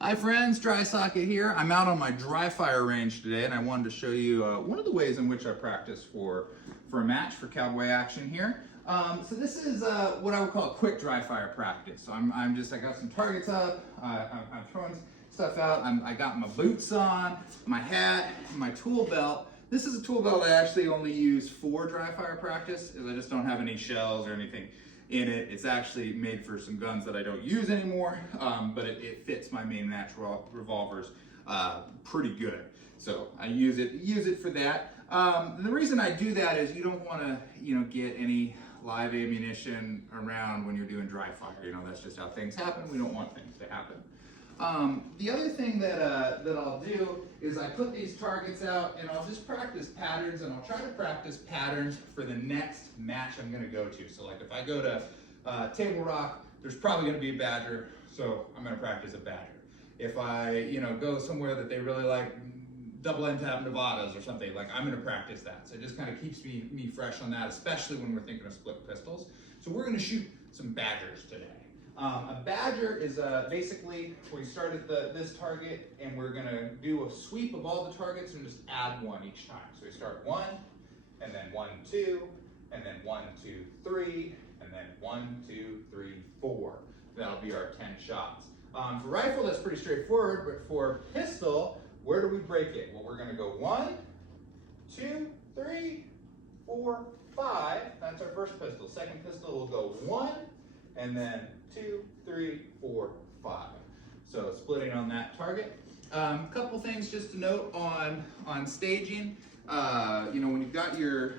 Hi friends, Dry Socket here. I'm out on my dry fire range today and I wanted to show you one of the ways in which I practice for a match for cowboy action here. So this is what I would call a quick dry fire practice. So I got some targets up, I'm throwing stuff out, I got my boots on, my hat, my tool belt. This is a tool belt I actually only use for dry fire practice, as I just don't have any shells or anything in it. It's actually made for some guns that I don't use anymore, but it fits my main match revolvers pretty good. So I use it for that. The reason I do that is you don't want to get any live ammunition around when you're doing dry fire. That's just how things happen. We don't want things to happen. The other thing that I'll do is I put these targets out and I'll just practice patterns, and I'll try to practice patterns for the next match I'm going to go to. So like if I go to Table Rock, there's probably going to be a badger, so I'm going to practice a badger. If I go somewhere that they really like double end tab Nevadas or something, like I'm going to practice that. So it just kind of keeps me fresh on that, especially when we're thinking of split pistols. So we're going to shoot some badgers today. A badger is basically, we start at this target and we're gonna do a sweep of all the targets and just add one each time. So we start 1, and then 1, 2, and then 1, 2, 3, and then 1, 2, 3, 4. That'll be our 10 shots. For rifle, that's pretty straightforward, but for pistol, where do we break it? Well, we're gonna go 1, 2, 3, 4, 5. That's our first pistol. Second pistol will go 1, and then 2, 3, 4, 5. So splitting on that target. Couple things just to note on staging. When you've got your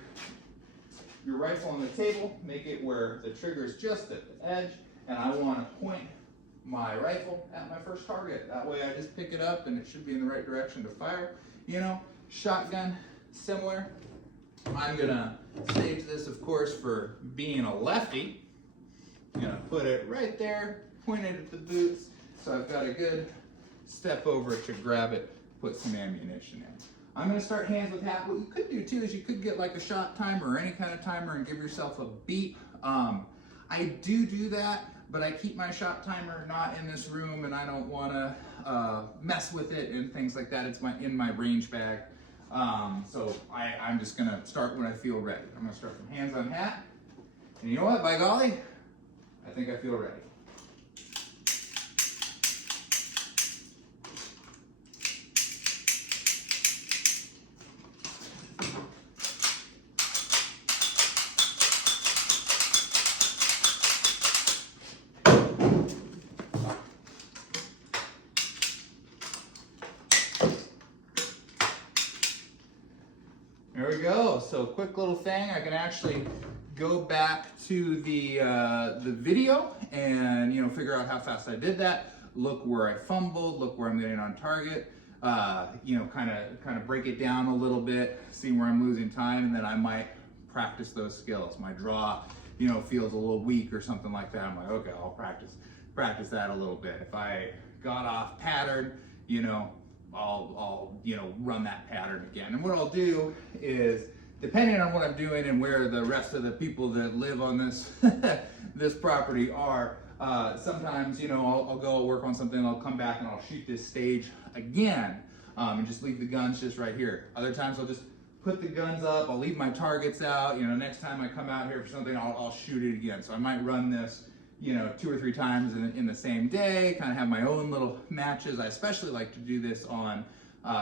rifle on the table, make it where the trigger is just at the edge, and I want to point my rifle at my first target. That way I just pick it up and it should be in the right direction to fire. Shotgun, similar. I'm gonna stage this, of course, for being a lefty. I'm gonna put it right there, point it at the boots, so I've got a good step over to grab it, put some ammunition in. I'm gonna start hands with hat. What you could do too is you could get like a shot timer or any kind of timer and give yourself a beep. I do that, but I keep my shot timer not in this room, and I don't wanna mess with it and things like that. It's in my range bag. So I'm just gonna start when I feel ready. I'm gonna start from hands on hat. And you know what, by golly, I think I feel ready. There we go. So quick little thing, I can actually go back to the video and figure out how fast I did that. Look where I fumbled. Look where I'm getting on target. Kind of break it down a little bit, see where I'm losing time, and then I might practice those skills. My draw, feels a little weak or something like that. I'm like, okay, I'll practice that a little bit. If I got off pattern, I'll run that pattern again. And what I'll do is, depending on what I'm doing and where the rest of the people that live on this this property are, sometimes I'll go work on something, I'll come back and I'll shoot this stage again, and just leave the guns just right here. Other times I'll just put the guns up, I'll leave my targets out. Next time I come out here for something, I'll shoot it again. So I might run this 2 or 3 times in the same day, kind of have my own little matches. I especially like to do this on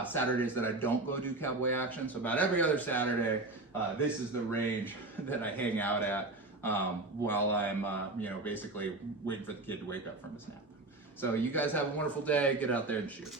Saturdays that I don't go do cowboy action. So about every other Saturday, this is the range that I hang out at while I'm basically waiting for the kid to wake up from his nap. So you guys have a wonderful day. Get out there and shoot.